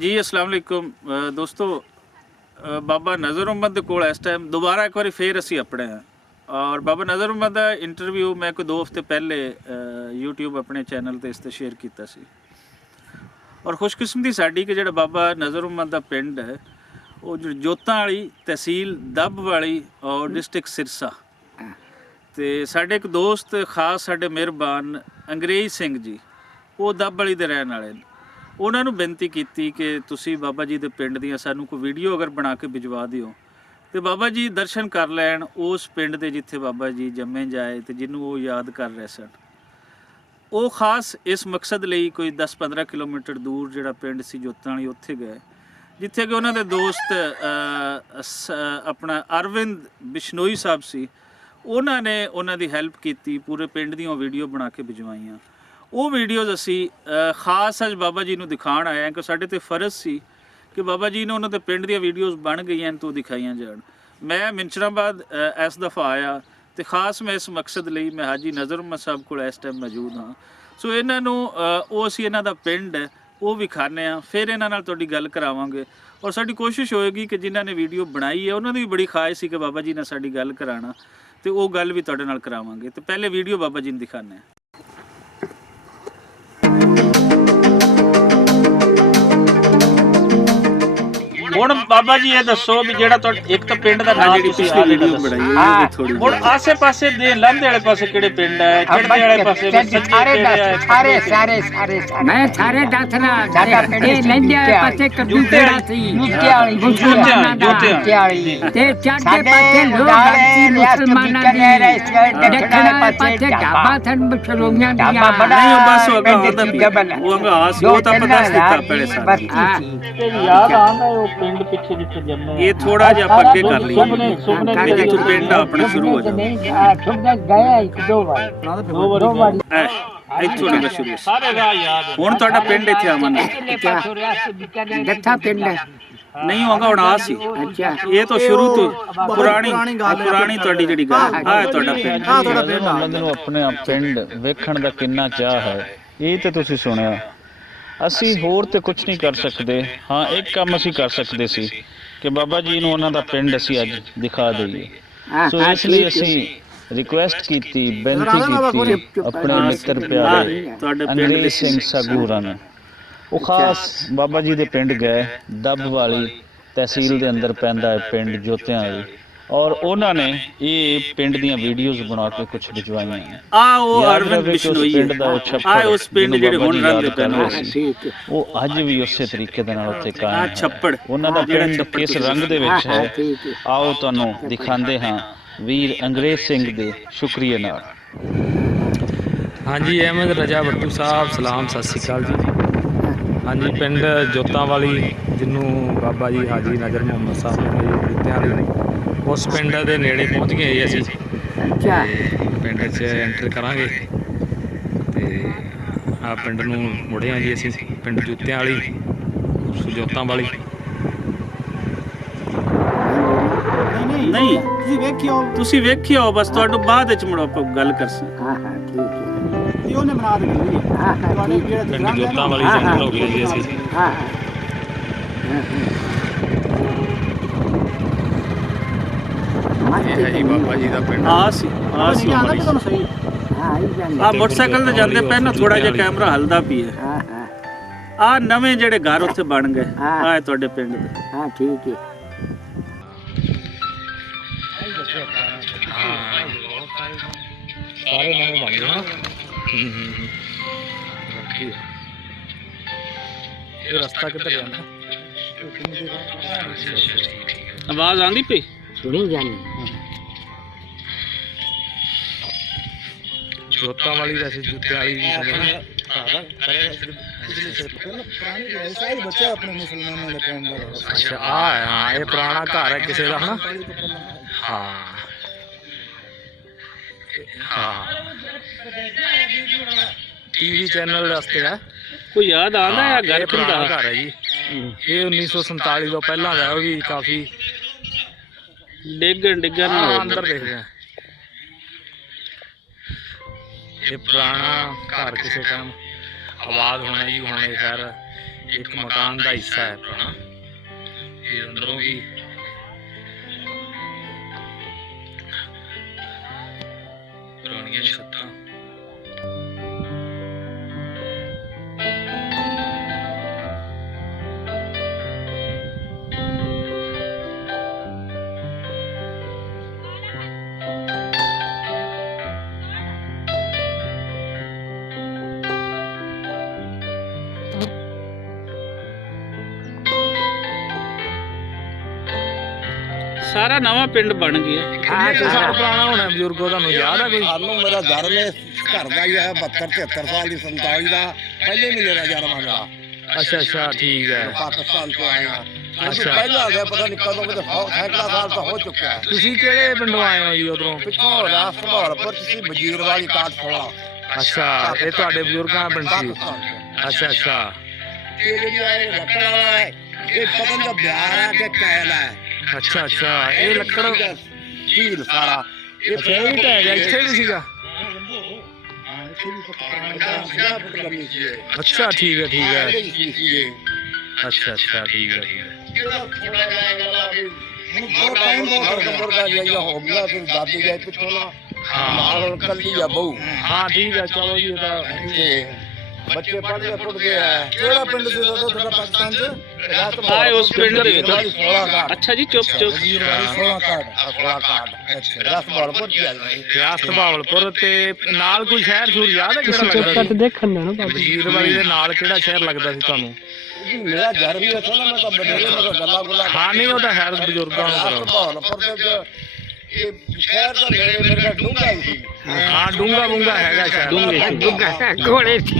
जी अस्सलाम वालेकुम दोस्तों बाबा नज़र अहमद ਦੇ ਕੋਲ ਇਸ ਟਾਈਮ ਦੁਬਾਰਾ ਇੱਕ ਵਾਰੀ ਫੇਰ ਅਸੀਂ ਆਪਣੇ ਹਾਂ ਔਰ ਬਾਬਾ ਨਜ਼ਰ ਅਹਿਮਦ ਦਾ ਇੰਟਰਵਿਊ ਮੈਂ ਕੋਈ 2 ਹਫ਼ਤੇ ਪਹਿਲੇ YouTube ਆਪਣੇ ਚੈਨਲ ਤੇ ਇਸ ਤੇ ਸ਼ੇਅਰ ਕੀਤਾ ਸੀ ਔਰ ਖੁਸ਼ਕਿਸਮਤੀ ਸਾਡੀ ਕਿ ਜਿਹੜਾ ਬਾਬਾ ਨਜ਼ਰ ਅਹਿਮਦ ਦਾ ਪਿੰਡ ਹੈ ਉਹ ਜੋਤਾਂ ਵਾਲੀ ਤਹਿਸੀਲ ਦੱਬ ਵਾਲੀ ਔਰ ਡਿਸਟ੍ਰਿਕਟ ਸਿਰਸਾ ਤੇ ਸਾਡੇ ਇੱਕ ਦੋਸਤ ਖਾਸ ਸਾਡੇ ਮਿਹਰਬਾਨ ਅੰਗਰੇਜ਼ ਸਿੰਘ ਜੀ ਉਹ ਦੱਬ ਵਾਲੀ ਦੇ ਰਹਿਣ ਵਾਲੇ ਨੇ ਉਹਨਾਂ ਨੂੰ ਬੇਨਤੀ ਕੀਤੀ ਕਿ ਤੁਸੀਂ ਬਾਬਾ ਜੀ ਦੇ ਪਿੰਡ ਦੀਆਂ ਸਾਨੂੰ ਕੋਈ ਵੀਡੀਓ ਅਗਰ ਬਣਾ ਕੇ ਭਿਜਵਾ ਦਿਓ ਤੇ ਬਾਬਾ ਜੀ ਦਰਸ਼ਨ ਕਰ ਲੈਣ ਉਸ ਪਿੰਡ ਦੇ ਜਿੱਥੇ ਬਾਬਾ ਜੀ ਜੰਮੇ ਜਾਏ ਤੇ ਜਿਹਨੂੰ ਉਹ ਯਾਦ ਕਰ ਰਹੇ ਸਨ। ਉਹ ਖਾਸ ਇਸ ਮਕਸਦ ਲਈ ਕੋਈ 10-15 ਕਿਲੋਮੀਟਰ ਦੂਰ ਜਿਹੜਾ ਪਿੰਡ ਸੀ ਜੋਤਾਂ ਵਾਲੀ ਉੱਥੇ ਗਏ ਜਿੱਥੇ ਕਿ ਉਹਨਾਂ ਦੇ ਦੋਸਤ ਆਪਣਾ ਅਰਵਿੰਦ ਬਿਸ਼ਨੋਈ ਸਾਹਿਬ ਸੀ। ਉਹਨਾਂ ਨੇ ਉਹਨਾਂ ਦੀ ਹੈਲਪ ਕੀਤੀ, ਪੂਰੇ ਪਿੰਡ ਦੀਆਂ ਵੀਡੀਓ ਬਣਾ ਕੇ ਭਿਜਵਾਈਆਂ। ਉਹ ਵੀਡੀਓਜ਼ ਅਸੀਂ ਖਾਸ ਅੱਜ ਬਾਬਾ ਜੀ ਨੂੰ ਦਿਖਾਉਣ ਆਏ ਹਾਂ ਕਿ ਸਾਡੇ ਤੇ ਫਰਜ਼ ਸੀ ਕਿ ਬਾਬਾ ਜੀ ਨੇ ਉਹਨਾਂ ਦੇ ਪਿੰਡ ਦੀਆਂ ਵੀਡੀਓਜ਼ ਬਣ ਗਈਆਂ ਤੋਂ ਦਿਖਾਈਆਂ ਜਾਣ। ਮੈਂ ਮਿੰਚਰਾਬਾਦ ਇਸ ਦਫਾ ਆਇਆ ਤੇ ਖਾਸ ਮੈਂ ਇਸ ਮਕਸਦ ਲਈ ਮੈਂ ਹਾਜੀ ਨਜ਼ਰ ਅਹਿਮਦ ਸਾਹਿਬ ਕੋਲ ਇਸ ਟਾਈਮ ਮੌਜੂਦ ਹਾਂ। ਸੋ ਇਹਨਾਂ ਨੂੰ ਉਹ ਅਸੀਂ ਇਹਨਾਂ ਦਾ ਪਿੰਡ ਹੈ ਉਹ ਵਿਖਾਉਂਦੇ ਹਾਂ, ਫਿਰ ਇਹਨਾਂ ਨਾਲ ਤੁਹਾਡੀ ਗੱਲ ਕਰਾਵਾਂਗੇ ਔਰ ਸਾਡੀ ਕੋਸ਼ਿਸ਼ ਹੋਏਗੀ ਕਿ ਜਿਨ੍ਹਾਂ ਨੇ ਵੀਡੀਓ ਬਣਾਈ ਹੈ ਉਹਨਾਂ ਦੀ ਵੀ ਬੜੀ ਖਾਹਿਸ਼ ਸੀ ਕਿ ਬਾਬਾ ਜੀ ਨਾਲ ਸਾਡੀ ਗੱਲ ਕਰਾਉਣਾ ਤੇ ਉਹ ਗੱਲ ਵੀ ਤੁਹਾਡੇ ਨਾਲ ਕਰਾਵਾਂਗੇ। ਤੇ ਪਹਿਲੇ ਵੀਡੀਓ ਬਾਬਾ ਜੀ ਨੂੰ ਦਿਖਾਉਂਦੇ ਹਾਂ। ਹੁਣ ਬਾਬਾ ਜੀ ਇਹ ਦੱਸੋ ਵੀ ਜਿਹੜਾ ਇੱਕ ਤਾਂ ਪਿੰਡ ਦਾ ਨਾਮ ਤੁਸੀਂ ਆ ਵੀਡੀਓ ਬਣਾਈ ਹੈ ਥੋੜੀ ਹੁਣ ਆਸੇ-ਪਾਸੇ ਦੇ ਲੰਦੇ ਵਾਲੇ ਪਾਸੇ ਕਿਹੜੇ ਪਿੰਡ ਹੈ, ਚੜ੍ਹਦੇ ਵਾਲੇ ਪਾਸੇ ਸਾਰੇ ਮੈਂ ਸਾਰੇ ਦੱਸਣਾ ਇਹ ਲੰਦੇ ਵਾਲੇ ਪਾਸੇ ਕੱਦੂ ਕਿਹੜਾ ਸੀ ਤੇ ਚੜ੍ਹਦੇ ਪਾਸੇ ਲੋਕ ਸੀ ਮੁਸਲਮਾਨਾਂ ਦੀ, ਦੱਖਣ ਵਾਲੇ ਪਾਸੇ ਢਾਬਾ ਸਨ ਮੁਸਲਮਾਨਾਂ ਦੀਆਂ। ਨਹੀਂ ਉਹ ਬਸ ਉਹ ਆਸ ਉਹ ਤਾਂ ਪਤਾ ਦਿੱਤਾ ਪਹਿਲੇ ਸਾਰੇ ਯਾਦ ਆਉਂਦਾ ਉਹ ਪਿੰਡ ਪਿੱਛੇ ਜਿੱਥੇ ਜੰਮੇ ਇਹ ਥੋੜਾ ਜਿਹਾ ਆਪਾਂ ਅੱਗੇ ਕਰ ਲਈਏ ਸੁਪਨੇ ਜਿੱਥੇ ਪਿੰਡ ਆਪਣਾ ਸ਼ੁਰੂ ਹੋ ਜਾਂਦਾ ਸੁਪਨੇ ਗਏ ਇੱਕ ਦੋ ਵਾਰ ਇੱਥੋਂ ਲੱਗਾ ਸ਼ੁਰੂ ਸਾਰੇ ਰਾਹ ਯਾਦ। ਹੁਣ ਤੁਹਾਡਾ ਪਿੰਡ ਇੱਥੇ ਆਮਨ ਦੱਥਾ ਪਿੰਡ ਨਹੀਂ ਹੋਗਾ ਹੁਣ ਆ ਸੀ। ਅੱਛਾ ਇਹ ਤਾਂ ਸ਼ੁਰੂ ਤੋਂ ਪੁਰਾਣੀ ਤੁਹਾਡੀ ਜਿਹੜੀ ਗੱਲ ਆ ਤੁਹਾਡਾ ਪਿੰਡ ਨੂੰ ਆਪਣੇ ਆਪ ਪਿੰਡ ਵੇਖਣ ਦਾ ਕਿੰਨਾ ਚਾਹ ਹੈ ਇਹ ਤੇ ਤੁਸੀਂ ਸੁਣਿਆ। ਅਸੀਂ ਹੋਰ ਤੇ ਕੁਝ ਨਹੀਂ ਕਰ ਸਕਦੇ। ਹਾਂ ਇੱਕ ਕੰਮ ਅਸੀਂ ਕਰ ਸਕਦੇ ਸੀ ਕਿ ਬਾਬਾ ਜੀ ਨੂੰ ਉਹਨਾਂ ਦਾ ਪਿੰਡ ਅਸੀਂ ਅੱਜ ਦਿਖਾ ਦਈਏ। ਸੋ ਇਸ ਲਈ ਅਸੀਂ ਰਿਕੁਐਸਟ ਕੀਤੀ, ਬੇਨਤੀ ਕੀਤੀ ਆਪਣੇ ਮਿੱਤਰ ਪਿਆਰੇ ਅੰਗਰੇਜ਼ ਸਿੰਘ ਸਾਗੂਰਾਂ ਨੂੰ। ਉਹ ਖਾਸ ਬਾਬਾ ਜੀ ਦੇ ਪਿੰਡ ਗਏ, ਦੱਬ ਵਾਲੀ ਤਹਿਸੀਲ ਦੇ ਅੰਦਰ ਪੈਂਦਾ ਹੈ ਪਿੰਡ ਜੋਤਿਆਂ ਵਾਲੀ, ਔਰ ਉਹਨਾਂ ਨੇ ਇਹ ਪਿੰਡ ਦੀਆਂ ਵੀਡੀਓਜ਼ ਬਣਾ ਕੇ ਕੁਝ ਭਿਜਵਾਈਆਂ। ਆ ਉਹ ਅਰਵਿੰਦ ਬਿਸ਼ਨੋਈ ਪਿੰਡ ਦਾ ਉਹ ਛੱਪੜ ਆ ਉਸ ਪਿੰਡ ਜਿਹੜੇ ਹੁਣ ਰਹਿੰਦੇ ਪਏ ਉਹ ਅੱਜ ਵੀ ਉਸੇ ਤਰੀਕੇ ਦੇ ਨਾਲ ਉੱਥੇ ਕਾਇਮ ਹੈ। ਛੱਪੜ ਉਹਨਾਂ ਦਾ ਪਿੰਡ ਕਿਸ ਰੰਗ ਦੇ ਵਿੱਚ ਹੈ ਆਓ ਤੁਹਾਨੂੰ ਦਿਖਾਉਂਦੇ ਹਾਂ ਵੀਰ ਅੰਗਰੇਜ਼ ਸਿੰਘ ਦੇ ਸ਼ੁਕਰੀਏ ਨਾਲ। ਹਾਂਜੀ ਅਹਿਮਦ ਰਜ਼ਾ ਬੱਟੂ ਸਾਹਿਬ ਸਲਾਮ, ਸਤਿ ਸ਼੍ਰੀ ਅਕਾਲ ਜੀ। ਹਾਂਜੀ ਪਿੰਡ ਜੋਤਾਂ ਵਾਲੀ ਜਿਹਨੂੰ ਬਾਬਾ ਜੀ ਹਾਜੀ ਨਜ਼ਰ ਮੁਹੰਮਦ ਸਾਹਿਬ ਨੇ ਜੋਤਿਆਂ ਵਾਲੀ ਉਸ ਪਿੰਡ ਦੇ ਨੇੜੇ ਪਹੁੰਚ ਗਏ ਅਸੀਂ। ਅੱਛਾ ਪਿੰਡ 'ਚ ਐਂਟਰ ਕਰਾਂਗੇ ਤੇ ਆ ਪਿੰਡ ਨੂੰ ਮੁੜੇ ਹਾਂ ਜੀ ਅਸੀਂ, ਪਿੰਡ ਜੋਤਿਆਂ ਵਾਲੀ ਜੋਤਾਂ ਵਾਲੀ। ਨਹੀਂ ਤੁਸੀਂ ਵੇਖਿਓ ਬਸ ਤੁਹਾਨੂੰ ਬਾਅਦ ਵਿੱਚ ਮੁੜੋ ਆਪਾਂ ਗੱਲ ਕਰ ਸਕਦੇ। ਹਾਂ ਠੀਕ ਹੈ ਪਿੰਡ ਜੋਤਾਂ ਵਾਲੀ ਜੰਗਲ ਹੋ ਗਈ ਜੀ ਅਸੀਂ। ਇਹ ਹੈ ਜੀ ਬਾਬਾ ਜੀ ਦਾ ਪਿੰਡ। ਆ ਸੀ ਆ ਮੋਟਰਸਾਈਕਲ ਤੇ ਜਾਂਦੇ ਪਏ ਨਾ ਥੋੜਾ ਜਿਹਾ ਕੈਮਰਾ ਹਲਦਾ ਵੀ ਹੈ। ਆ ਨਵੇਂ ਜਿਹੜੇ ਘਰ ਉੱਥੇ ਬਣ ਗਏ ਆ ਤੁਹਾਡੇ ਪਿੰਡ ਦੇ। ਹਾਂ ਠੀਕ ਹੈ ਸਾਰੇ ਨਵੇਂ ਬਣ ਗਏ ਨਾ। ਇਹ ਰਸਤਾ ਕਿੱਧਰ ਜਾਂਦਾ? ਆਵਾਜ਼ ਆਂਦੀ ਪਈ ਸੁਣੀ ਜਾਨੀ ਜੋਤਾਂ ਵਾਲੀ ਦਾ ਸੀ, ਜੁੱਤਿਆਂ ਵਾਲੀ ਵੀ ਕਹਿੰਦੇ ਨਾ। ਅੱਛਾ ਹਾਂ ਇਹ ਪੁਰਾਣਾ ਘਰ ਹੈ ਕਿਸੇ ਦਾ ਹਨਾ। ਹਾਂ ਹਾਂ ਟੀਵੀ ਚੈਨਲ ਵਾਸਤੇ ਹੈ। ਕੋਈ ਯਾਦ ਆਉਂਦਾ ਹੈ ਘਰ ਪੁਰਾਣਾ ਘਰ ਹੈ ਜੀ। ਇਹ 1947 ਤੋਂ ਪਹਿਲਾਂ ਦਾ ਉਹ ਵੀ ਕਾਫੀ ਡਿੱਗਣ ਅੰਦਰ ਦੇਖਦੇ ਆ। ਇਹ ਪੁਰਾਣਾ ਘਰ ਕਿਸੇ ਟਾਈਮ ਆਬਾਦ ਹੋਣਾ ਜੀ। ਹੁਣ ਇਹ ਖੈਰ ਇੱਕ ਮਕਾਨ ਦਾ ਹਿੱਸਾ ਹੈ ਪੁਰਾਣਾ। ਇਹ ਅੰਦਰੋਂ ਵੀ ਪੁਰਾਣੀਆਂ ਛੱਤਾਂ। ਸਾਰਾ ਨਵਾਂ ਪਿੰਡ ਬਣ ਗਿਆ। ਹਾਂ ਕਿੰਨੇ ਸਾਲ ਪੁਰਾਣਾ ਹੋਣਾ ਬਜ਼ੁਰਗੋ, ਤੁਹਾਨੂੰ ਯਾਦ ਆ ਕੋਈ? ਸਾਨੂੰ ਮੇਰਾ ਜਨਮ ਇਸ ਘਰ ਦਾ ਹੀ ਹੈ 72 73 ਸਾਲ ਦੀ 47 ਦਾ ਪਹਿਲੇ ਮਹੀਨੇ ਦਾ ਜਨਮ ਆ ਮੇਰਾ। ਅੱਛਾ ਅੱਛਾ, ਠੀਕ ਹੈ। ਪਾਕਿਸਤਾਨ ਤੋਂ ਆਏ ਹਾਂ। ਅੱਛਾ। ਪਹਿਲਾਂ ਆ ਗਿਆ ਪਤਾ ਨਹੀਂ ਕਦੋਂ ਕਿਤੇ ਸੈਂਕੜਾ ਸਾਲ ਤਾਂ ਹੋ ਚੁੱਕਾ ਹੈ। ਤੁਸੀਂ ਕਿਹੜੇ ਪਿੰਡੋਂ ਆਏ ਹੋ ਜੀ ਉਧਰੋਂ? ਪਿੱਛੋਂ ਰਾਸਤ ਭਾਲਪੁਰ ਸੀ ਵਜ਼ੀਰ ਵਾਲੀ ਕਾਟ ਥੋੜਾ ਅੱਛਾ, ਇਹ ਤੁਹਾਡੇ ਬਜ਼ੁਰਗਾਂ ਦਾ ਪਿੰਡ ਸੀ। ਪਾਕਿਸਤਾਨ ਤੋਂ। ਅੱਛਾ ਅੱਛਾ, ਇਹ ਜਿਹੜੀ ਆ ਲੱਕੜ ਵਾਲਾ ਹੈ ਇਹ ਪਤਨ ਦਾ ਬਿਹਾਰ ਹੈ ਕਿ ਕੈਲ ਹੈ। ਅੱਛਾ ਅੱਛਾ, ਇਹ ਲੱਕੜ ਝੀਲ ਸਾਰਾ ਅੱਛਾ, ਇਹ ਵੀ ਢਹਿ ਗਿਆ, ਇੱਥੇ ਵੀ ਸੀਗਾ। ਅੱਛਾ, ਠੀਕ ਹੈ ਠੀਕ ਹੈ। ਅੱਛਾ ਅੱਛਾ, ਠੀਕ ਹੈ ਠੀਕ ਹੈ। ਬਹੁਤ ਟਾਈਮ ਹੋ ਗਿਆ ਫਿਰ ਦਾਦੀ ਗਏ ਪਿੱਛੋਂ ਨਾ ਨਾਲ ਕੱਲੀ ਆ ਬਹੂ ਹਾਂ ਠੀਕ ਹੈ, ਚਲੋ ਜੀ। ਇਹ ਤਾਂ ਤੇ ਬੱਚੇ ਪੜ੍ਹਦੇ ਪੁੱਟਦੇ ਆ। ਕਿਹੜਾ ਪਿੰਡ ਸੀ ਉਦੋਂ ਤੁਹਾਡਾ ਪਾਕਿਸਤਾਨ ਚ? ਰਾਤ ਆਏ ਉਸ ਪਿੰਡ ਦੇ ਵਿੱਚ। 16 ਕਾਰਡ ਅੱਛਾ ਜੀ, ਚੁੱਪ ਚੁੱਪ। 16 ਕਾਰਡ 16 ਕਾਰਡ ਰਸ ਭਾਲਪੁਰ ਕੀ ਆ ਜੀ। ਰਿਆਸਤ ਭਾਵਲਪੁਰ ਤੇ ਨਾਲ ਕੋਈ ਸ਼ਹਿਰ ਸ਼ੂਰ ਯਾਦ ਹੈ ਕਿਹੜਾ ਲੱਗਦਾ ਸੀ? ਦੇਖਣ ਨਾ ਵਜ਼ੀਰ ਵਾਲੀ ਦੇ ਨਾਲ ਕਿਹੜਾ ਸ਼ਹਿਰ ਲੱਗਦਾ ਸੀ ਤੁਹਾਨੂੰ? ਜੀ ਮੇਰਾ ਘਰ ਵੀ ਉੱਥੇ ਨਾ ਮੈਂ ਤਾਂ ਬਡੇਰੇ ਮੈਂ ਤਾਂ ਗੱਲਾਂ ਗੁੱਲਾਂ ਹਾਂ ਨਹੀਂ, ਉਹ ਤਾਂ ਖੈਰ ਬਜ਼ੁਰਗਾਂ ਨੂੰ ਕਰੋ। ਭਾਲਪੁਰ ਦੇ ਵਿੱਚ ਇਹ ਸ਼ਹਿਰ ਦਾ ਨੇੜੇ ਮੇਰੇ ਦਾ ਡੂੰਘਾ ਹੀ ਸੀ। ਹਾਂ, ਡੂੰਗਾ ਬੂੰਗਾ ਹੈਗਾ ਸ਼ਹਿਰ। ਦੁੱਗਾ ਕੋਲੇ ਸੀ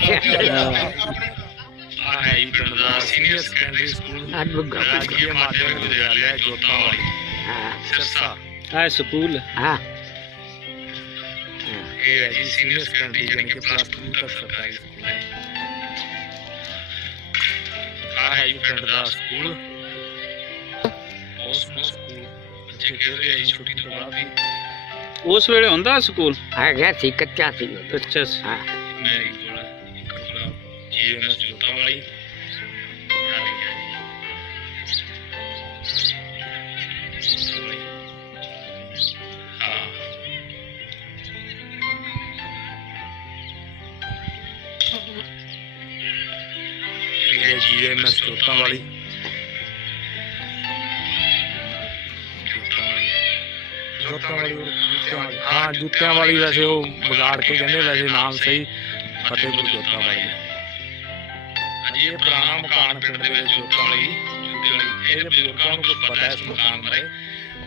ਆ ਹੈ ਜੀ ਪਿੰਡ ਦਾ ਸੀਨੀਅਰ ਸੈਕੰਡਰੀ ਸਕੂਲ ਆ ਦੁੱਗਾ ਰਾਜਕੀय ਮਾਧਿਅਮਿਕ ਵਿਦਿਆਲਿਆ ਜੋਤਾਂ ਵਾਲੀ ਹਾਂ ਸਿਰਸਾ। ਆਹ ਸਕੂਲ ਹਾਂ ਇਹ ਹੈ ਜੀ ਸੀਨੀਅਰ ਸੈਕੰਡਰੀ ਯਾਨੀ ਕਿ +2 ਤੱਕ ਸਰਕਾਰੀ ਸਕੂਲ ਹੈ। ਆ ਹੈ ਜੀ ਪਿੰਡ ਦਾ ਸਕੂਲ। ਉਸ ਸਕੂਲ ਬੱਚੇ ਖੇਡਦੇ ਆ ਜੀ ਛੁੱਟੀ ਤੋਂ ਬਾਅਦ ਵੀ। ਉਸ ਵੇਲੇ ਹੁੰਦਾ ਸਕੂਲ ਆ ਗਿਆ ਸੀ ਕੱਚਾ ਸੀ ਅੱਛਾ ਸੀ। ਹਾਂ ਮੈਰੀ ਕੋਲ ਆਪਣਾ ਜੀਐਮਐਸ ਜੋਤਾਂ ਵਾਲੀ ਆ ਰਹੀ ਹੈ ਜੀ। ਹਾਂ ਇਹ ਜੀਐਮਐਸ ਜੋਤਾਂ ਵਾਲੀ। ਹਾਂ ਜੁੱਤਿਆਂ ਵਾਲੀ ਵੈਸੇ ਉਹ ਵਿਗਾੜ ਕੇ ਕਹਿੰਦੇ, ਵੈਸੇ ਨਾਮ ਸਹੀ ਫਤਿਹਪੁਰ ਜੋਤਾਂ ਵਾਲੀ ਹੈ। ਹਾਂਜੀ, ਇਹ ਪੁਰਾਣਾ ਮਕਾਨ ਪਿੰਡ ਦੇ ਵਿੱਚ ਜੋਤਾਂ ਵਾਲੀ ਜੁੱਤਿਆਂ ਵਾਲੀ। ਇਹਦੇ ਬਜ਼ੁਰਗਾਂ ਨੂੰ ਕੁਝ ਪਤਾ ਹੈ ਇਸ ਮਕਾਨ ਬਾਰੇ।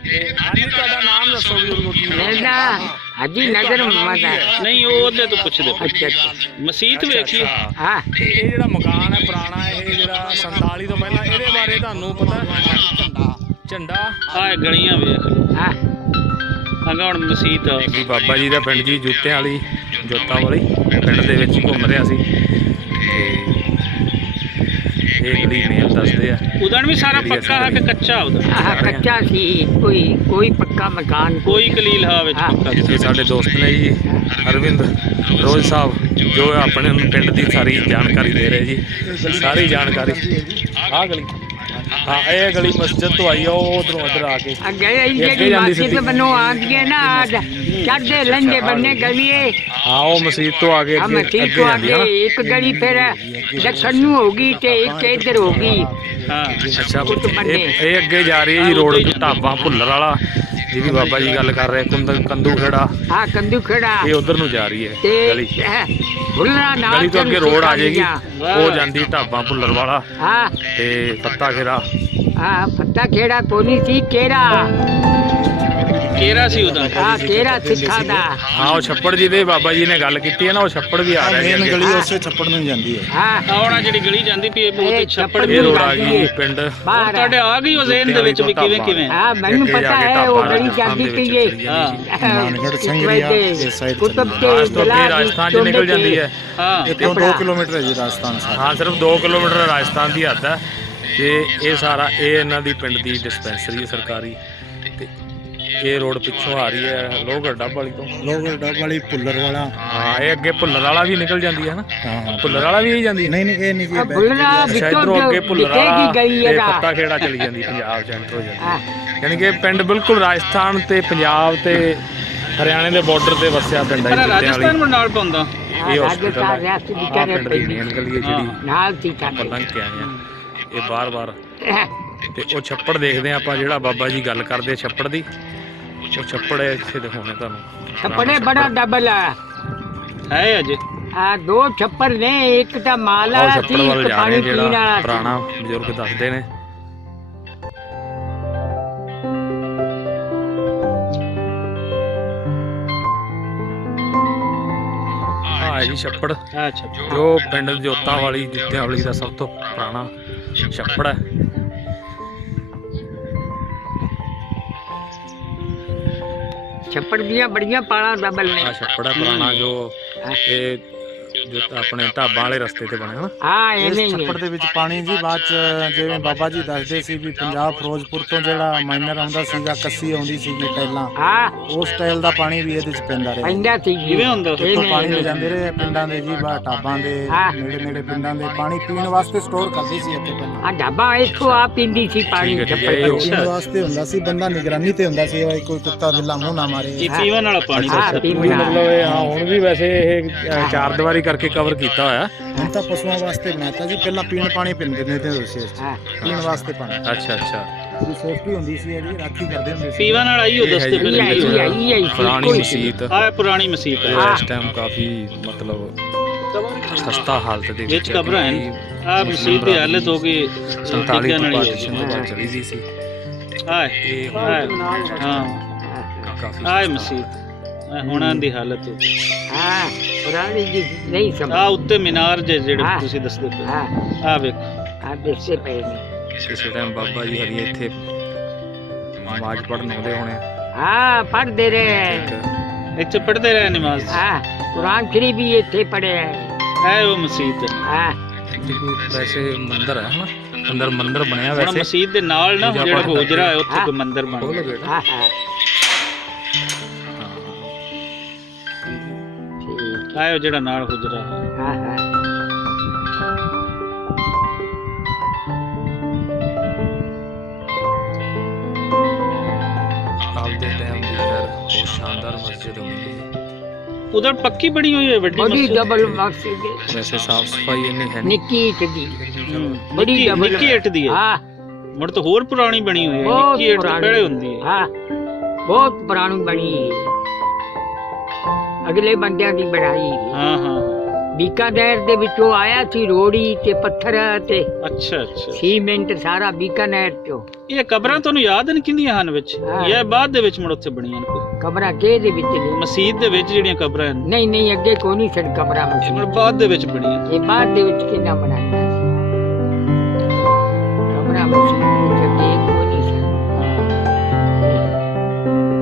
ਤੇ ਹਾਂਜੀ, ਤੁਹਾਡਾ ਨਾਮ ਦੱਸੋ ਬਜ਼ੁਰਗੋ ਕੀ ਹੈ? ਮੇਰਾ ਹਾਜੀ ਨਜ਼ਰ ਮੁਹੰਮਦ ਹੈ। ਨਹੀਂ, ਉਹ ਉਹਦੇ ਤੋਂ ਪੁੱਛਦੇ ਪਏ। ਅੱਛਾ ਅੱਛਾ ਮਸੀਤ ਵੇਖੀ। ਅੱਛਾ। ਹਾਂ ਤੇ ਇਹ ਜਿਹੜਾ ਮਕਾਨ ਹੈ ਪੁਰਾਣਾ, ਇਹ ਜਿਹੜਾ 47 ਤੋਂ ਪਹਿਲਾਂ, ਇਹਦੇ ਬਾਰੇ ਤੁਹਾਨੂੰ ਪਤਾ? ਝੰਡਾ ਆਹ ਗਲੀਆਂ ਵੇਖ ਲਓ। ਹਾਂ ਅਗਾ ਹੁਣ ਮਸੀਤ ਆ। ਵੀ ਬਾਬਾ ਜੀ ਦਾ ਪਿੰਡ ਜੀ ਜੁੱਤਿਆਂ ਵਾਲੀ ਜੋਤਾਂ ਵਾਲੀ ਪਿੰਡ ਦੇ ਵਿੱਚ ਹੀ ਘੁੰਮ ਰਿਹਾ ਸੀ। ਤੇ ਇਹ ਗਲੀ ਮੇਲ ਦੱਸਦੇ ਆ। ਉਦਣ ਵੀ ਸਾਰਾ ਪੱਕਾ ਹੈ ਕਿ ਕੱਚਾ ਉਹਦਾ? ਆਹ ਕੱਚਾ ਸੀ, ਕੋਈ ਪੱਕਾ ਮਕਾਨ ਕੋਈ ਕਲੀਲ ਹਾਂ ਵਿੱਚ ਹਾਂ। ਪੱਕਾ। ਜਿੱਥੇ ਸਾਡੇ ਦੋਸਤ ਨੇ ਜੀ ਅਰਵਿੰਦ ਰੋਜ਼ ਸਾਹਿਬ, ਜੋ ਆਪਣੇ ਨੂੰ ਪਿੰਡ ਦੀ ਸਾਰੀ ਜਾਣਕਾਰੀ ਦੇ ਰਹੇ ਜੀ। ਸਾਰੀ ਜਾਣਕਾਰੀ ਆਹ ਗਲੀ, ਹਾਂ ਇਹ ਗਲੀ ਮਸਜਿਦ ਤੋਂ ਆਈ ਆ, ਉਹ ਉਧਰੋਂ ਇੱਧਰ ਆ ਕੇ ਅੱਗੇ ਅੱਗੇ ਜਿਹੜੀ ਜਾਂਦੀ ਮਸਜਿਦ ਸਿੱਧੀ। ਬਣੋ ਆਂਦੀ ਹੈ ਨਾ ਚੜਦੇ ਲੰਡੇ ਬੰਨੇ ਗਲੀਏ ਹਾਂ ਉਹ ਮਸਜਿਦ ਤੋਂ ਆ ਕੇ ਆ ਅੱਗੇ ਮਸਜਿਦ ਅੱਗੇ ਤੋਂ ਜਾਂਦੀ ਆ ਨਾ। ਆਗੇ ਇੱਕ ਗਲੀ ਫਿਰ ਦੱਖਣ ਨੂੰ ਹੋਗੀ ਤੇ ਇੱਕ ਇੱਧਰ ਹੋਗੀ। ਹਾਂ ਅੱਛਾ, ਕੁੱਟ ਬੰਨੇ। ਇਹ ਅੱਗੇ ਜਾ ਰਹੀ ਹੈ ਜੀ ਰੋਡ ਢਾਬਾ ਭੁੱਲਰ ਵਾਲਾ, ਜਿਹਦੀ ਬਾਬਾ ਜੀ ਗੱਲ ਕਰ ਰਹੇ ਕੰਦੂ ਖੇੜਾ, ਹਾਂ ਕੰਦੂ ਖੜਾ ਇਹ ਉਧਰ ਨੂੰ ਜਾ ਰਹੀ ਹੈ ਤੇ ਗਲੀ। ਭੁੱਲਣਾ ਨਾਲ ਗਲੀ ਤੋਂ ਅੱਗੇ ਰੋਡ ਆ ਜਾਏਗੀ, ਵਾਹ। ਉਹ ਜਾਂਦੀ ਢਾਬਾ ਭੁੱਲਰ ਵਾਲਾ ਹਾਂ ਤੇ ਪੱਤਾ ਖੇੜਾ। ਹਾਂ ਪੱਤਾ ਖੇੜਾ ਕੋਨੀ ਸੀ ਕੇਰਾ। ਕੇਰਾ ਸੀ ਉਹਦਾ। ਹਾਂ ਕੇਰਾ ਸਿੱਖਾਂ ਦਾ। ਹਾਂ ਉਹ ਛੱਪੜ ਜਿਹਦੇ ਬਾਬਾ ਜੀ ਨੇ ਗੱਲ ਕੀਤੀ ਹੈ ਨਾ, ਉਹ ਛੱਪੜ ਵੀ ਆ ਰਿਹਾ ਜੀ ਅੱਗੇ। ਗਲੀ ਉਸੇ ਛੱਪੜ ਨੂੰ ਜਾਂਦੀ ਹੈ। ਹਾਂ ਆਉਣਾ ਜਿਹੜੀ ਗਲੀ ਜਾਂਦੀ ਪਈ ਇਹ ਬਹੁਤ ਛੱਪੜ ਇਹ ਰੋਡ ਆ ਗਈ ਪਿੰਡ। ਬਾਹਰ ਤੁਹਾਡੇ ਆ ਗਈ ਉਹ ਜ਼ੇਨ ਦੇ ਵਿੱਚ ਵੀ ਕਿਵੇਂ ਕਿਵੇਂ। ਹਾਂ ਮੈਨੂੰ ਅੱਗੇ ਜਾ ਪਤਾ ਕੇ ਹੈ ਢਾਬਾ ਉਹ ਗਲੀ ਰਾਜਸਥਾਨ ਜਾਂਦੀ ਦੇ ਵਿੱਚ ਪਈ ਚਲੀ ਹੈ। ਜਾਂਦੀ ਸੀ। ਮਾਨਗੜ੍ਹ ਸੰਗਰੀਆ ਇਸ ਸਾਈਡ ਕੁਤਬ ਚਲੀ ਕੇ ਰਾਜ ਤੋਂ ਅੱਗੇ ਰਾਜਸਥਾਨ ਚ ਨਿਕਲ ਜਾਂਦੀ ਹੈ। ਹਾਂ ਇੱਥੋਂ 2 ਕਿਲੋਮੀਟਰ ਹੈ ਜੀ ਰਾਜਸਥਾਨ ਸਾਹਿਬ। ਹਾਂ ਸਿਰਫ 2 ਕਿਲੋਮੀਟਰ ਰਾਜਸਥਾਨ ਦੀ ਹੱਦ ਹੈ। ਤੇ ਇਹ ਸਾਰਾ ਇਹ ਇਹਨਾਂ ਦੀ ਪਿੰਡ ਦੀ ਡਿਸਪੈਂਸਰੀ ਹੈ ਸਰਕਾਰੀ। ਤੇ ਇਹ ਰੋਡ ਪਿੱਛੋਂ ਆ ਰਹੀ ਹੈ ਲੋਹਗੜ੍ਹ ਡੱਬ ਵਾਲੀ ਤੋਂ। ਲੋਗਰ ਡੱਬ ਵਾਲੀ ਭੁੱਲਰ ਵਾਲਾ। ਹਾਂ ਇਹ ਅੱਗੇ ਭੁੱਲਰ ਵਾਲਾ ਵੀ ਨਿਕਲ ਜਾਂਦੀ ਹੈ ਨਾ। ਹਾਂ ਭੁੱਲਰ ਵਾਲਾ ਵੀ ਇਹੀ ਜਾਂਦੀ ਹੈ। ਨਹੀਂ ਨਹੀਂ ਇਹ ਨਹੀਂ ਜੀ ਬੁਲਣਾ ਅੱਛਾ ਵਿੱਚੋਂ ਇਧਰੋਂ ਅੱਗੇ ਭੁੱਲਰ ਵਾਲਾ ਗਈ ਤੇ ਇਹਦਾ ਪੱਤਾ ਖੇੜਾ ਚਲੀ ਜਾਂਦੀ ਪੰਜਾਬ ਸੈਂਟਰ ਹੋ ਜਾਂਦੀ। ਹਾਂ ਯਾਨੀ ਕਿ ਪਿੰਡ ਬਿਲਕੁਲ ਰਾਜਸਥਾਨ ਤੇ ਪੰਜਾਬ ਤੇ ਹਰਿਆਣੇ ਦੇ ਬਾਰਡਰ ਤੇ ਵਸਿਆ ਪਿੰਡ ਹੈ ਪਰ ਰਾਜਸਥਾਨ ਨੂੰ ਨਾਲ ਪਾਉਂਦਾ। ਇਹ ਹਸਪੀਟਲ ਰਾਜਸਥਾਨ ਰਿਆਸਤ ਦੀ ਆ ਪਿੰਡ ਦੀ ਕਰੇ ਮੇਨ ਗਲੀ ਹੈ ਜਿਹੜੀ ਨਾਲ ਸੀ ਆਪਾਂ ਸਾਡੇ ਲੰਘ ਕੇ ਆਏ ਆ। ਇਹ ਬਾਰ-ਬਾਰ ਤੇ ਉਹ ਛੱਪੜ ਦੇਖਦੇ ਆ ਆਪਾਂ ਜਿਹੜਾ ਬਾਬਾ ਜੀ ਗੱਲ ਕਰਦੇ ਛੱਪੜ ਦੀ। ਉਹ ਛੱਪੜ ਇੱਥੇ ਦਿਖਾਉਣੇ ਤੁਹਾਨੂੰ। ਛੱਪੜੇ ਬੜਾ ਡਬਲ ਆ ਹੈ ਅਜੇ ਆ ਦੋ ਛੱਪੜ ਨੇ ਇੱਕ ਤਾਂ ਮਾਲਾ ਉਹ ਸੀ ਛੱਪੜ ਵੱਲ ਇੱਕ ਜਾ ਰਹੇ ਪਾਣੀ ਪੀਣ ਜਿਹੜਾ ਵਾਲਾ ਸੀ। ਪੁਰਾਣਾ ਬਜ਼ੁਰਗ ਦੱਸਦੇ ਨੇ। ਆਹ ਹੈ ਜੀ ਛੱਪੜ ਅੱਛਾ ਜੋ ਪਿੰਡ ਜੋਤਾਂ ਵਾਲੀ ਜੁੱਤਿਆਂ ਵਾਲੀ ਦਾ ਸਭ ਤੋਂ ਪੁਰਾਣਾ ਛੱਪੜ ਹੈ। ਛੱਪੜ ਦੀਆਂ ਬੜੀਆਂ ਪਾਲਾਂ ਡਬਲ ਨੇ ਆ ਛੱਪੜ ਹੈ ਪੁਰਾਣਾ ਜੋ ਇਹ ਜੋ ਆਪਣੇ ਢਾਬਾਂ ਵਾਲੇ ਰਸਤੇ ਤੇ ਬਣਿਆ ਨਾ। ਹਾਂ ਇਹ ਇਸ ਨਹੀਂ ਛੱਪੜ ਦੇ ਵਿੱਚ ਪਾਣੀ ਜੀ ਬਾਅਦ ਚ ਜਿਵੇਂ ਬਾਬਾ ਜੀ ਦੱਸਦੇ ਸੀ ਵੀ ਪੰਜਾਬ ਫਿਰੋਜ਼ਪੁਰ ਤੋਂ ਜਿਹੜਾ ਮਾਈਨਰ ਆਉਂਦਾ ਸੀਗਾ ਕੱਸੀ ਆਉਂਦੀ ਸੀਗੀ ਟੈਲਾਂ ਹਾਂ ਉਸ ਟੈਲ ਦਾ ਪਾਣੀ ਵੀ ਇਹਦੇ ਚ ਪੈਂਦਾ ਰਿਹਾ। ਪੈਂਦਾ ਸੀ ਜੀ। ਕਿਵੇਂ ਹੁੰਦਾ? ਇਹ ਇੱਥੋਂ ਨਹੀਂ, ਪਾਣੀ ਲੈ ਜਾਂਦੇ ਰਹੇ ਪਿੰਡਾਂ ਦੇ ਜੀ ਬਾ ਢਾਬਾਂ ਦੇ ਹਾਂ। ਨੇੜੇ ਨੇੜੇ ਪਿੰਡਾਂ ਦੇ ਪਾਣੀ ਪੀਣ ਵਾਸਤੇ ਸਟੋਰ ਕਰਦੇ ਸੀ ਇੱਥੇ ਪਹਿਲਾਂ। ਆ ਢਾਬਾ ਇੱਥੋਂ ਆ ਪੀਂਦੀ ਸੀ ਪਾਣੀ ਠੀਕ ਹੈ, ਛੱਪੜ ਇਹ ਤੋਂ। ਪੀਣ ਵਾਸਤੇ ਹੁੰਦਾ ਸੀ ਬੰਦਾ ਨਿਗਰਾਨੀ ਤੇ ਹੁੰਦਾ ਸੀ ਕੋਈ ਕੁੱਤਾ ਬਿੱਲਾ ਮੂੰਹ ਨਾ ਮਾਰੇ। ਇਹ ਪੀਵਨ ਵਾਲਾ ਪਾਣੀ ਹਾਂ ਉਹੀ ਪੀਣਾ ਮਤਲਬ ਇਹ ਹਾਂ ਹੁਣ ਵੀ ਵੈਸੇ ਇਹ ਚਾਰ ਦੀਵਾਰੀ ਕਰਕੇ ਕਵਰ ਕੀਤਾ ਹੋਇਆ। ਹੁਣ ਤਾਂ ਪਸ਼ੂਆਂ ਵਾਸਤੇ ਬਣਾਤਾ ਜੀ ਪਹਿਲਾਂ ਪੀਣ ਪਾਣੀ ਪੀਂਦੇ ਨੇ ਤੇ ਤੁਸੀਂ ਹਾਂ ਪੀਣ ਵਾਸਤੇ ਪਾਣੀ ਅੱਛਾ ਅੱਛਾ ਪੂਰੀ ਸੇਫਟੀ ਹੁੰਦੀ ਸੀ ਇਹਦੀ ਰਾਖੀ ਕਰਦੇ ਹੁੰਦੇ ਸੀ। ਪੀਵਨ ਵਾਲਾ ਹੀ ਉਹ ਇਹ ਹੈ ਦੱਸਦੇ ਜੀ, ਫਿਰ ਇਹ ਆਈ ਕੀ ਹੋਇਆ। ਆਈ ਆਈ ਪੁਰਾਣੀ ਕੋਈ ਮਸਜਿਦ ਆਹ ਪੁਰਾਣੀ ਮਸੀਤ ਹੈ। ਇਸ ਟਾਈਮ ਕਾਫੀ ਮਤਲਬ ਖਸਤਾ ਹਾਲਤ ਦੇ ਵਿੱਚ ਹੈ ਕਬਰਾਂ ਹਨ। ਕਿਉਂਕਿ ਆਹ ਮਸੀਤ ਦੀ ਹਾਲਤ ਹੋ ਗਈ 47 ਤੋਂ ਪਾਰਟੀਸ਼ਨ ਤੋਂ ਬਾਅਦ ਚਲੀ ਗਈ ਸੀ। ਆਹ ਇਹ ਹਾਂ ਕਾਫੀ ਆਹ ਮਸੀਤ ਹੁਣਾਂ ਦੀ ਹਾਲਤ ਹੋ ਗਈ। ਹਾਂ ਪੁਰਾਣੀ ਜੀ ਨਹੀਂ ਸਮਝ ਆਹ ਉੱਤੇ ਮੀਨਾਰ ਜਿਹੜੇ ਹਾਂ। ਤੁਸੀਂ ਦੱਸਦੇ ਪਏ ਹਾਂ ਆਹ ਵੇਖ ਆ ਦੇਸੇ ਪਏ ਨੇ ਕਿਸੇ ਟਾਈਮ ਬਾਬਾ ਜੀ ਹਰੀ ਇੱਥੇ ਨਮਾਜ਼ ਪੜ੍ਹਨ ਆਉਂਦੇ ਹੋਣੇ। ਹਾਂ ਪੜ੍ਹਦੇ ਰਹੇ ਇੱਕ ਇੱਥੇ ਪੜ੍ਹਦੇ ਰਹੇ ਨਮਾਜ਼। ਹਾਂ ਕੁਰਾਨ ਸ਼ਰੀਫ ਵੀ ਇੱਥੇ ਪੜ੍ਹਿਆ ਹੈ ਇਹ ਉਹ ਮਸੀਤ ਹੈ। ਹਾਂ ਇੱਥੇ ਕੋਈ ਵੈਸੇ ਮੰਦਿਰ ਹੈ ਹਨਾ ਅੰਦਰ ਮੰਦਿਰ ਬਣਿਆ ਹੁਣ ਵੈਸੇ। ਮਸੀਤ ਦੇ ਨਾਲ ਨਾ ਪੂਜਾ ਜਿਹੜਾ ਪਾਠ ਹੋਜਰਾ ਹੈ ਉੱਥੇ ਹਾਂ। ਕੋਈ ਮੰਦਿਰ ਬਣ ਖੋਲ੍ਹ ਗਿਆ। ਲਓ ਬੇਟਾ। ਹਾਂ ਹਾਂ ਠੀਕ ਆਹ ਉਹ ਜਿਹੜਾ ਨਾਲ ਹੋਜਰਾ ਹੈ। ਹਾਂ ਹਾਂ ਆਪਦੇ ਟਾਈਮ ਦੀ ਯਾਰ ਬਹੁਤ ਸ਼ਾਨਦਾਰ ਮਸਜਿਦ ਹੋਣੀ ਹੈ। ਉਧਰ ਪੱਕੀ ਬਣੀ ਹੋਈ ਹੈ ਵੱਡੀ ਬੜੀ ਮਸਜਿਦ। ਡਬਲ ਮਸਜਿਦ ਵੈਸੇ ਸਾਫ ਸਫਾਈ ਇੰਨੀ ਹੈ ਨਹੀਂ। ਨਿੱਕੀ ਇੱਟ ਦੀ ਬੜੀ ਨਿੱਕੀ ਡਬਲ ਨਿੱਕੀ ਇੱਟ ਦੀ ਹੈ। ਹਾਂ ਮੁੜ ਤਾਂ ਹੋਰ ਪੁਰਾਣੀ ਬਣੀ ਹੋਈ ਹੈ। ਬਹੁਤ ਨਿੱਕੀ ਇੱਟ ਤਾਂ ਪੁਰਾਣੀ। ਪਹਿਲੇ ਹੁੰਦੀ ਹੈ। ਹਾਂ ਬਹੁਤ ਪੁਰਾਣੀ ਬਣੀ ਹੈ। ਅਗਲੇ ਬੰਦਿਆਂ ਦੀ ਬਣਾਈ ਹਾਂ ਹਾਂ ਬੀਕਾਨੇਰ ਦੇ ਵਿੱਚੋਂ ਆਇਆ ਸੀ ਰੋੜੀ ਤੇ ਪੱਥਰ ਤੇ ਅੱਛਾ ਅੱਛਾ ਸੀਮੈਂਟ ਸਾਰਾ ਬੀਕਾਨੇਰ ਚੋਂ ਇਹ ਕਬਰਾਂ ਤੁਹਾਨੂੰ ਯਾਦ ਹਨ ਕਿੰਨੀਆਂ ਹਨ ਵਿੱਚ ਹਾਂ। ਇਹ ਬਾਅਦ ਦੇ ਵਿੱਚ ਮੁੜ ਉੱਥੇ ਬਣੀਆਂ ਨੇ ਕੋਈ ਕਬਰਾਂ ਕੇ ਦੇ ਵਿੱਚ ਨੇ ਮਸਜਿਦ ਦੇ ਵਿੱਚ ਜਿਹੜੀਆਂ ਕਬਰਾਂ ਹਨ ਨਹੀਂ ਨਹੀਂ ਅੱਗੇ ਕੋਈ ਨਹੀਂ ਸਨ ਕਬਰਾਂ ਇਹ ਮੁੜ ਮਸਜਿਦ ਬਾਅਦ ਦੇ ਵਿੱਚ ਬਣੀਆਂ ਇਹ ਬਾਅਦ ਦੇ ਵਿੱਚ ਕਿੰਨਾ ਬਣਾਇਆ ਕਬਰਾਂ ਮਸਜਿਦ ਅੱਗੇ ਕੋਈ ਨਹੀਂ ਸਨ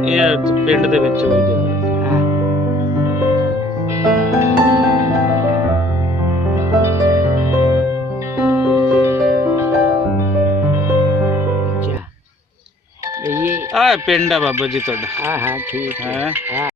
ਇਹ ਪਿੰਡ ਦੇ ਵਿੱਚ ਹੋਈ ਜਗ੍ਹਾ ਹਾਂ ਅੱਛਾ ਇਹ ਆਹ ਪਿੰਡ ਆ ਬਾਬਾ ਜੀ ਤੁਹਾਡਾ ਹਾਂ ਹਾਂ ਠੀਕ ਹੈ ਹੈ ਹਾਂ